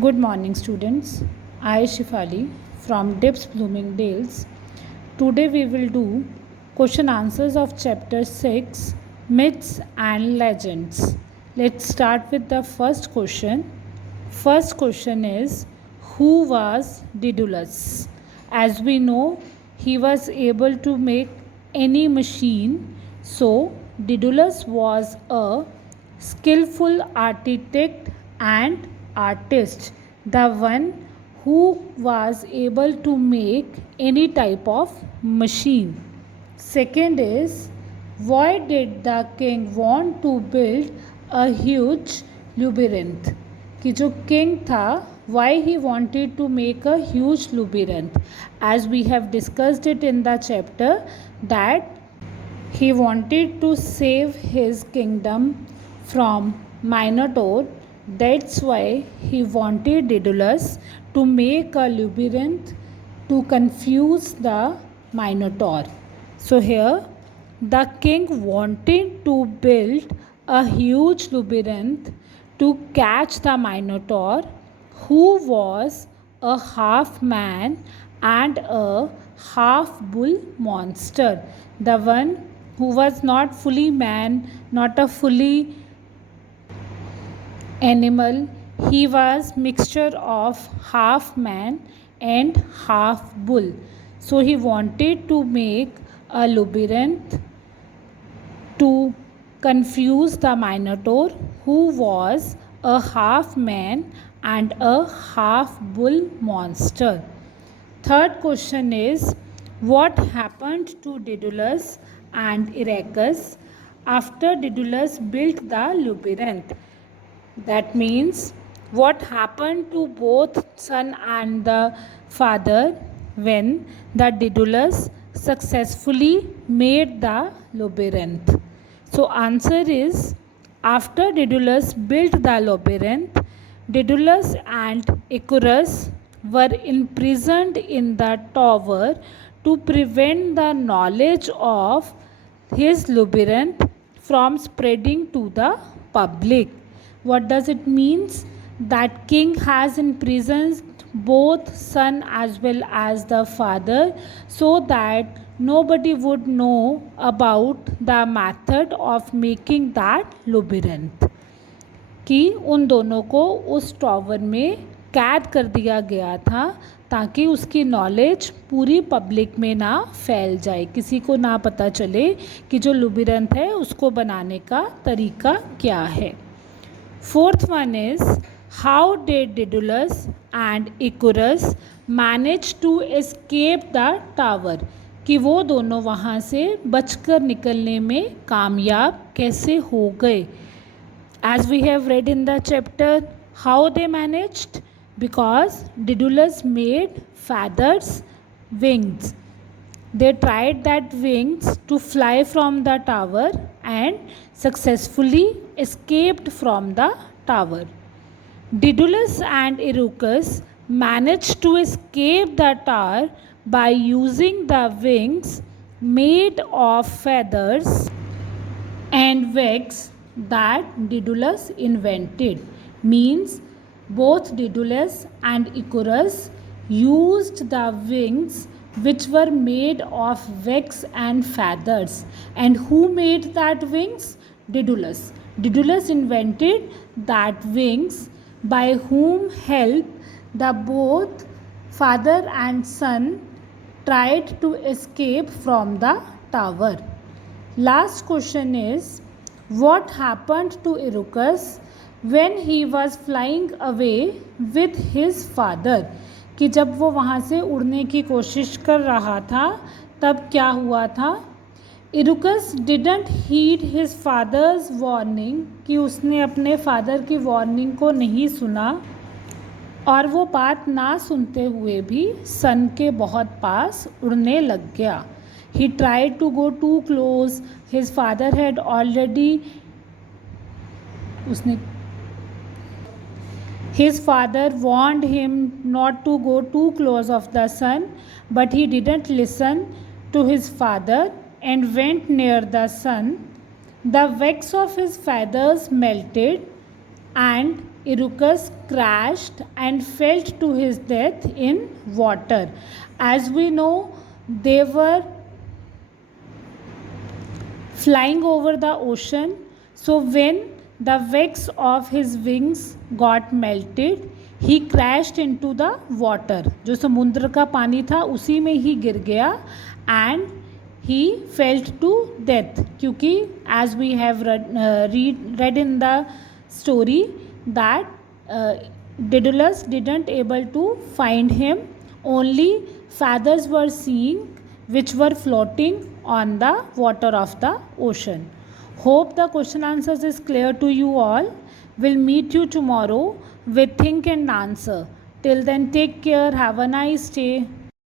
Good morning, students. I Shifali from Dips Bloomingdale's. Today we will do question answers of chapter 6 Myths and Legends. Let's start with the first question. First question is, who was Daedalus? As we know, he was able to make any machine. So, Daedalus was a skillful architect and artist, the one who was able to make any type of machine. Second is, why did the king want to build a huge labyrinth? कि जो king था, why he wanted to make a huge labyrinth? As we have discussed it in the chapter that he wanted to save his kingdom from Minotaur. That's why he wanted Daedalus to make a labyrinth to confuse the Minotaur. So here the king wanted to build a huge labyrinth to catch the Minotaur, who was a half man and a half bull monster. The one who was not fully man, not a fully animal, he was mixture of half man and half bull. So he wanted to make a labyrinth to confuse the Minotaur, who was a half man and a half bull monster. Third question is, what happened to Daedalus and Eurystheus after Daedalus built the labyrinth? That means, what happened to both son and the father when the Daedalus successfully made the labyrinth? So answer is, after Daedalus built the labyrinth, Daedalus and Icarus were imprisoned in the tower to prevent the knowledge of his labyrinth from spreading to the public. What does it means? That king has imprisoned both son as well as the father so that nobody would know about the method of making that labyrinth. कि उन दोनों को उस tower में कैद कर दिया गया था ताकि उसकी नॉलेज पूरी पब्लिक में ना फैल जाए, किसी को ना पता चले कि जो labyrinth है उसको बनाने का तरीका क्या है. Fourth one is, how did Daedalus and Icarus manage to escape the tower? कि वो दोनों वहाँ से बचकर निकलने में कामयाब कैसे हो गए? As we have read in the chapter, how they managed? Because Daedalus made feathers, wings. They tried that wings to fly from the tower and successfully escaped from the tower. Daedalus and Eurystheus managed to escape the tower by using the wings made of feathers and wax that Daedalus invented. Means both Daedalus and Icarus used the wings which were made of wax and feathers. And who made that wings? Daedalus. Daedalus invented that wings, by whom help the both father and son tried to escape from the tower. Last question is, what happened to Eurystheus when he was flying away with his father? कि जब वो वहाँ से उड़ने की कोशिश कर रहा था तब क्या हुआ था? Eurystheus didn't heed his father's warning, कि उसने अपने फादर की वार्निंग को नहीं सुना और वो बात ना सुनते हुए भी सन के बहुत पास उड़ने लग गया. He tried to go too close. His father had already His father warned him not to go too close of the sun, but he didn't listen to his father and went near the sun. The wax of his feathers melted and Irucus crashed and fell to his death in water. As we know, they were flying over the ocean. So, when the wax of his wings got melted, he crashed into the water. जो समुद्र का पानी था उसी में ही गिर गया and he fell to death. क्योंकि as we have read in the story that Daedalus didn't able to find him. Only feathers were seen which were floating on the water of the ocean. Hope the question answers is clear to you all. We'll meet you tomorrow with think and answer. Till then, take care. Have a nice day.